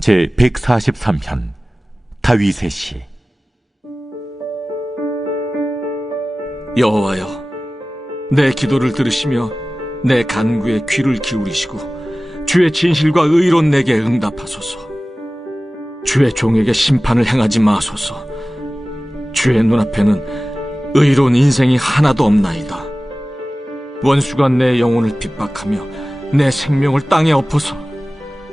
제 143편 다윗의 시. 여호와여, 내 기도를 들으시며 내 간구에 귀를 기울이시고 주의 진실과 의로 내게 응답하소서. 주의 종에게 심판을 행하지 마소서. 주의 눈앞에는 의로운 인생이 하나도 없나이다. 원수가 내 영혼을 핍박하며 내 생명을 땅에 엎어서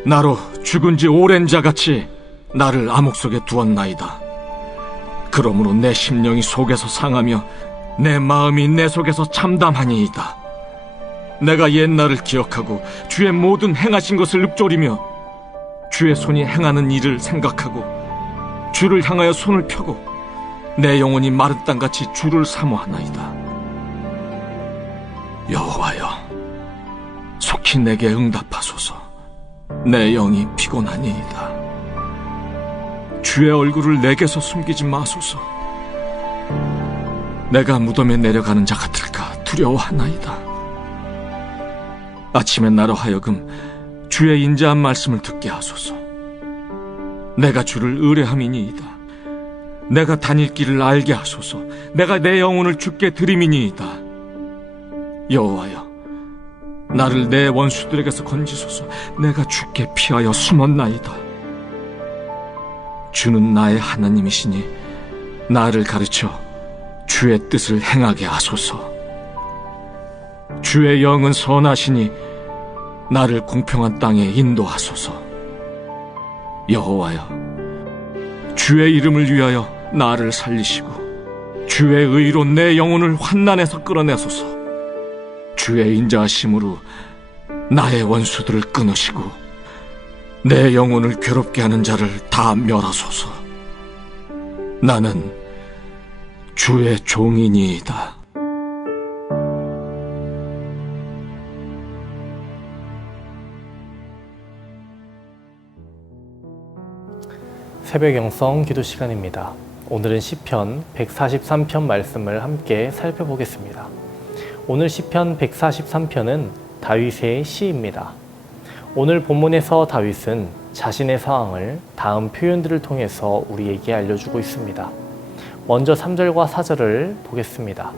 나로 죽은 지 오랜 자같이 나를 암흑 속에 두었나이다. 그러므로 내 심령이 속에서 상하며 내 마음이 내 속에서 참담하니이다. 내가 옛날을 기억하고 주의 모든 행하신 것을 읊조리며 주의 손이 행하는 일을 생각하고 주를 향하여 손을 펴고 내 영혼이 마른 땅같이 주를 사모하나이다. 여호와여, 속히 내게 응답하소서. 내 영이 피곤하니이다. 주의 얼굴을 내게서 숨기지 마소서. 내가 무덤에 내려가는 자 같을까 두려워하나이다. 아침에 나로 하여금 주의 인자한 말씀을 듣게 하소서. 내가 주를 의뢰함이니이다. 내가 다닐 길을 알게 하소서. 내가 내 영혼을 주께 드림이니이다. 여호와여, 나를 내 원수들에게서 건지소서. 내가 주께 피하여 숨었나이다. 주는 나의 하나님이시니 나를 가르쳐 주의 뜻을 행하게 하소서. 주의 영은 선하시니 나를 공평한 땅에 인도하소서. 여호와여, 주의 이름을 위하여 나를 살리시고 주의 의로 내 영혼을 환난에서 끌어내소서. 주의 인자하심으로 나의 원수들을 끊으시고 내 영혼을 괴롭게 하는 자를 다 멸하소서. 나는 주의 종이니이다. 새벽 영성 기도 시간입니다. 오늘은 시편 143편 말씀을 함께 살펴보겠습니다. 오늘 시편 143편은 다윗의 시입니다. 오늘 본문에서 다윗은 자신의 상황을 다음 표현들을 통해서 우리에게 알려주고 있습니다. 먼저 3절과 4절을 보겠습니다.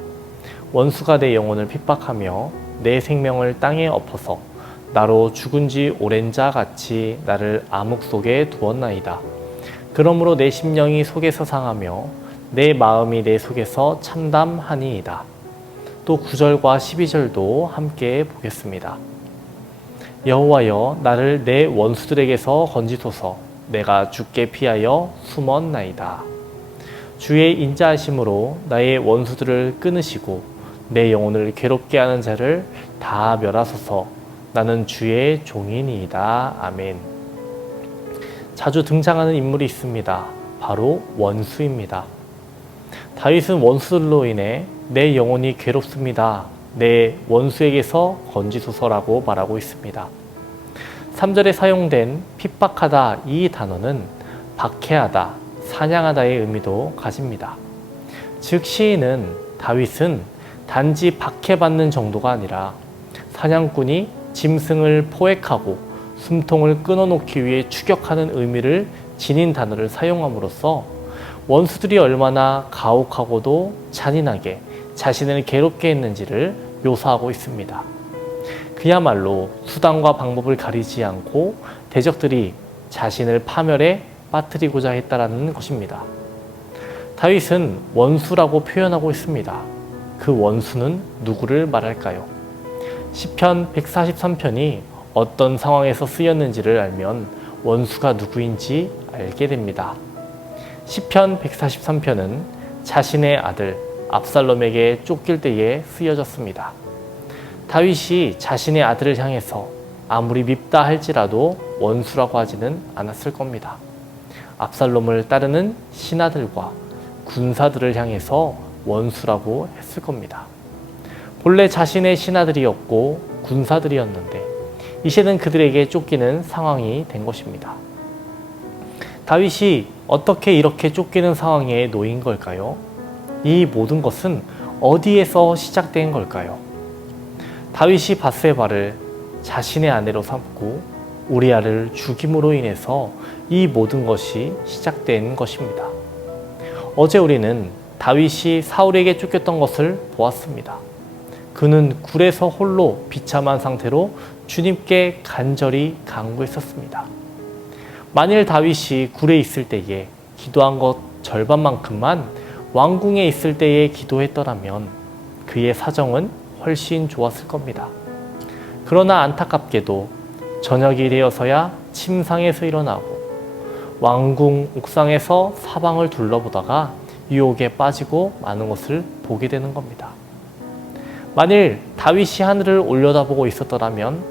원수가 내 영혼을 핍박하며 내 생명을 땅에 엎어서 나로 죽은 지 오랜 자 같이 나를 암흑 속에 두었나이다. 그러므로 내 심령이 속에서 상하며 내 마음이 내 속에서 참담하니이다. 또 9절과 12절도 함께 보겠습니다. 여호와여, 나를 내 원수들에게서 건지소서. 내가 주께 피하여 숨었나이다. 주의 인자하심으로 나의 원수들을 끊으시고 내 영혼을 괴롭게 하는 자를 다 멸하소서. 나는 주의 종이니이다. 아멘. 자주 등장하는 인물이 있습니다. 바로 원수입니다. 다윗은 원수들로 인해 내 영혼이 괴롭습니다. 내 원수에게서 건지소서라고 말하고 있습니다. 3절에 사용된 핍박하다 이 단어는 박해하다, 사냥하다의 의미도 가집니다. 즉 시인은 다윗은 단지 박해받는 정도가 아니라 사냥꾼이 짐승을 포획하고 숨통을 끊어놓기 위해 추격하는 의미를 지닌 단어를 사용함으로써 원수들이 얼마나 가혹하고도 잔인하게 자신을 괴롭게 했는지를 묘사하고 있습니다. 그야말로 수단과 방법을 가리지 않고 대적들이 자신을 파멸에 빠뜨리고자 했다라는 것입니다. 다윗은 원수라고 표현하고 있습니다. 그 원수는 누구를 말할까요? 시편 143편이 어떤 상황에서 쓰였는지를 알면 원수가 누구인지 알게 됩니다. 시편 143편은 자신의 아들 압살롬에게 쫓길 때에 쓰여졌습니다. 다윗이 자신의 아들을 향해서 아무리 밉다 할지라도 원수라고 하지는 않았을 겁니다. 압살롬을 따르는 신하들과 군사들을 향해서 원수라고 했을 겁니다. 본래 자신의 신하들이었고 군사들이었는데 이제는 그들에게 쫓기는 상황이 된 것입니다. 다윗이 어떻게 이렇게 쫓기는 상황에 놓인 걸까요? 이 모든 것은 어디에서 시작된 걸까요? 다윗이 밧세바를 자신의 아내로 삼고 우리아를 죽임으로 인해서 이 모든 것이 시작된 것입니다. 어제 우리는 다윗이 사울에게 쫓겼던 것을 보았습니다. 그는 굴에서 홀로 비참한 상태로 주님께 간절히 간구했었습니다. 만일 다윗이 굴에 있을 때에 기도한 것 절반만큼만 왕궁에 있을 때에 기도했더라면 그의 사정은 훨씬 좋았을 겁니다. 그러나 안타깝게도 저녁이 되어서야 침상에서 일어나고 왕궁 옥상에서 사방을 둘러보다가 유혹에 빠지고 마는 것을 보게 되는 겁니다. 만일 다윗이 하늘을 올려다보고 있었더라면,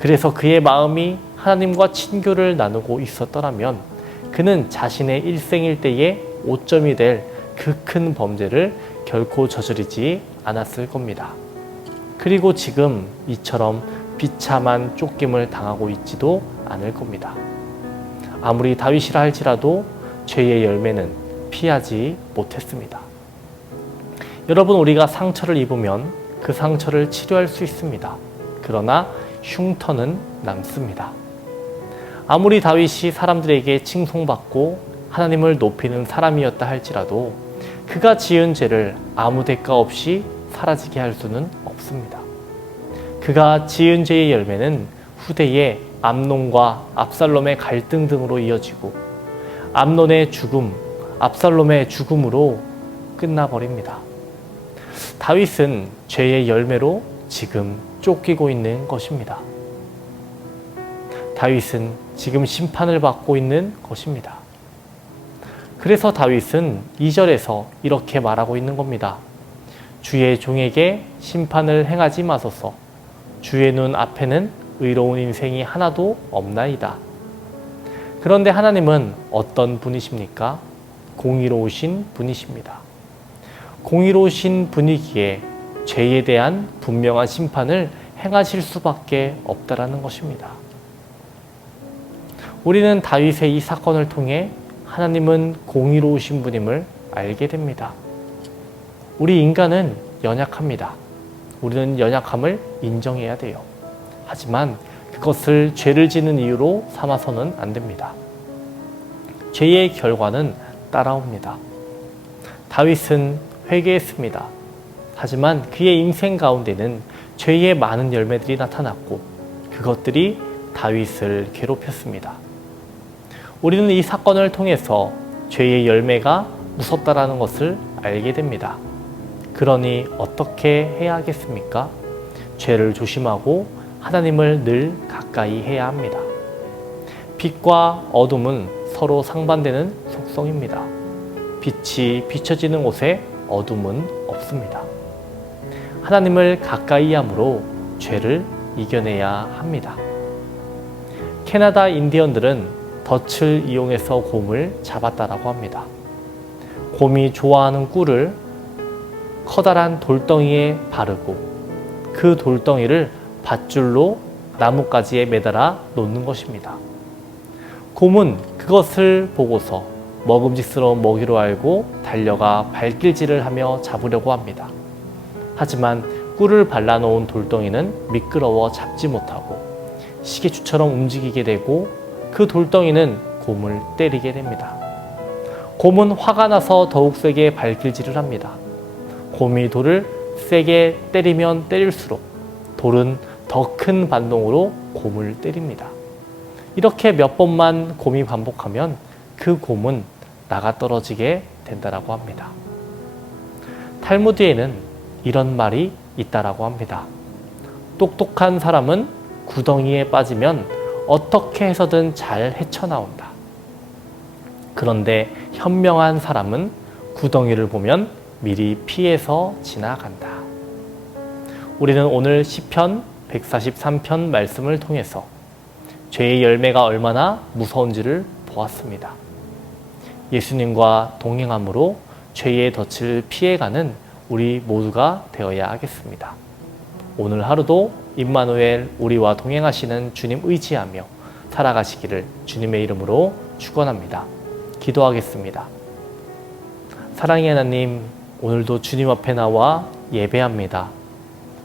그래서 그의 마음이 하나님과 친교를 나누고 있었더라면 그는 자신의 일생일대의 오점이 될 그 큰 범죄를 결코 저지르지 않았을 겁니다. 그리고 지금 이처럼 비참한 쫓김을 당하고 있지도 않을 겁니다. 아무리 다윗이라 할지라도 죄의 열매는 피하지 못했습니다. 여러분, 우리가 상처를 입으면 그 상처를 치료할 수 있습니다. 그러나 흉터는 남습니다. 아무리 다윗이 사람들에게 칭송받고 하나님을 높이는 사람이었다 할지라도 그가 지은 죄를 아무 대가 없이 사라지게 할 수는 없습니다. 그가 지은 죄의 열매는 후대에 암논과 압살롬의 갈등 등으로 이어지고 암논의 죽음, 압살롬의 죽음으로 끝나버립니다. 다윗은 죄의 열매로 지금 쫓기고 있는 것입니다. 다윗은 지금 심판을 받고 있는 것입니다. 그래서 다윗은 2절에서 이렇게 말하고 있는 겁니다. 주의 종에게 심판을 행하지 마소서. 주의 눈 앞에는 의로운 인생이 하나도 없나이다. 그런데 하나님은 어떤 분이십니까? 공의로우신 분이십니다. 공의로우신 분이기에 죄에 대한 분명한 심판을 행하실 수밖에 없다라는 것입니다. 우리는 다윗의 이 사건을 통해 하나님은 공의로우신 분임을 알게 됩니다. 우리 인간은 연약합니다. 우리는 연약함을 인정해야 돼요. 하지만 그것을 죄를 짓는 이유로 삼아서는 안 됩니다. 죄의 결과는 따라옵니다. 다윗은 회개했습니다. 하지만 그의 인생 가운데는 죄의 많은 열매들이 나타났고 그것들이 다윗을 괴롭혔습니다. 우리는 이 사건을 통해서 죄의 열매가 무섭다라는 것을 알게 됩니다. 그러니 어떻게 해야 하겠습니까? 죄를 조심하고 하나님을 늘 가까이 해야 합니다. 빛과 어둠은 서로 상반되는 속성입니다. 빛이 비춰지는 곳에 어둠은 없습니다. 하나님을 가까이 함으로 죄를 이겨내야 합니다. 캐나다 인디언들은 덫을 이용해서 곰을 잡았다라고 합니다. 곰이 좋아하는 꿀을 커다란 돌덩이에 바르고 그 돌덩이를 밧줄로 나뭇가지에 매달아 놓는 것입니다. 곰은 그것을 보고서 먹음직스러운 먹이로 알고 달려가 발길질을 하며 잡으려고 합니다. 하지만 꿀을 발라놓은 돌덩이는 미끄러워 잡지 못하고 시계추처럼 움직이게 되고 그 돌덩이는 곰을 때리게 됩니다. 곰은 화가 나서 더욱 세게 발길질을 합니다. 곰이 돌을 세게 때리면 때릴수록 돌은 더 큰 반동으로 곰을 때립니다. 이렇게 몇 번만 곰이 반복하면 그 곰은 나가 떨어지게 된다라고 합니다. 탈무드에는 이런 말이 있다라고 합니다. 똑똑한 사람은 구덩이에 빠지면 어떻게 해서든 잘 헤쳐나온다. 그런데 현명한 사람은 구덩이를 보면 미리 피해서 지나간다. 우리는 오늘 시편 143편 말씀을 통해서 죄의 열매가 얼마나 무서운지를 보았습니다. 예수님과 동행함으로 죄의 덫을 피해가는 우리 모두가 되어야 하겠습니다. 오늘 하루도 임마누엘 우리와 동행하시는 주님 의지하며 살아가시기를 주님의 이름으로 축원합니다. 기도하겠습니다. 사랑의 하나님, 오늘도 주님 앞에 나와 예배합니다.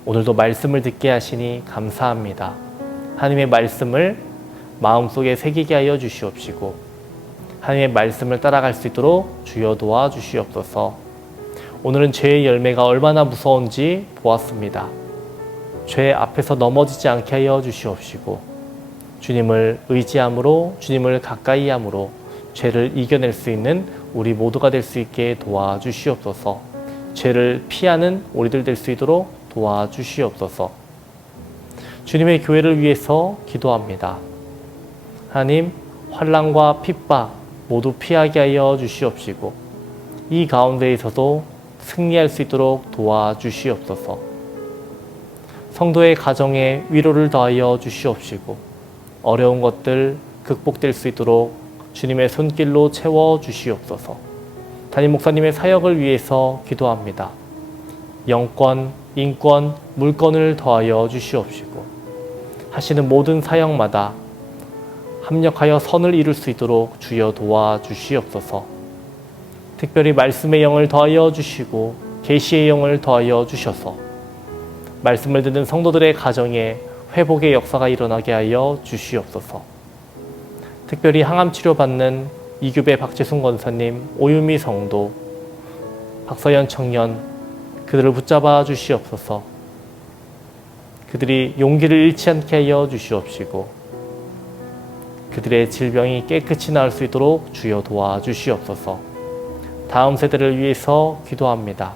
오늘도 말씀을 듣게 하시니 감사합니다. 하나님의 말씀을 마음속에 새기게 하여 주시옵시고 하나님의 말씀을 따라갈 수 있도록 주여 도와주시옵소서. 오늘은 죄의 열매가 얼마나 무서운지 보았습니다. 죄 앞에서 넘어지지 않게 하여 주시옵시고 주님을 의지함으로, 주님을 가까이 함으로 죄를 이겨낼 수 있는 우리 모두가 될 수 있게 도와주시옵소서. 죄를 피하는 우리들 될 수 있도록 도와주시옵소서. 주님의 교회를 위해서 기도합니다. 하나님, 환난과 핍박 모두 피하게 하여 주시옵시고 이 가운데에서도 승리할 수 있도록 도와주시옵소서. 성도의 가정에 위로를 더하여 주시옵시고 어려운 것들 극복될 수 있도록 주님의 손길로 채워 주시옵소서. 담임 목사님의 사역을 위해서 기도합니다. 영권, 인권, 물권을 더하여 주시옵시고 하시는 모든 사역마다 합력하여 선을 이룰 수 있도록 주여 도와주시옵소서. 특별히 말씀의 영을 더하여 주시고 계시의 영을 더하여 주셔서 말씀을 듣는 성도들의 가정에 회복의 역사가 일어나게 하여 주시옵소서. 특별히 항암 치료받는 이규배 박재순 권사님, 오유미 성도, 박서연 청년, 그들을 붙잡아 주시옵소서. 그들이 용기를 잃지 않게 하여 주시옵시고 그들의 질병이 깨끗이 나을 수 있도록 주여 도와주시옵소서. 다음 세대를 위해서 기도합니다.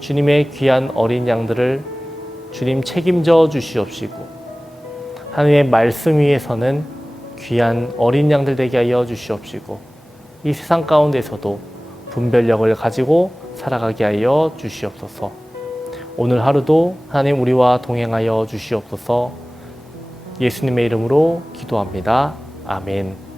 주님의 귀한 어린 양들을 주님 책임져 주시옵시고 하나님의 말씀 위에서는 귀한 어린 양들 되게 하여 주시옵시고 이 세상 가운데서도 분별력을 가지고 살아가게 하여 주시옵소서. 오늘 하루도 하나님 우리와 동행하여 주시옵소서. 예수님의 이름으로 기도합니다. 아멘.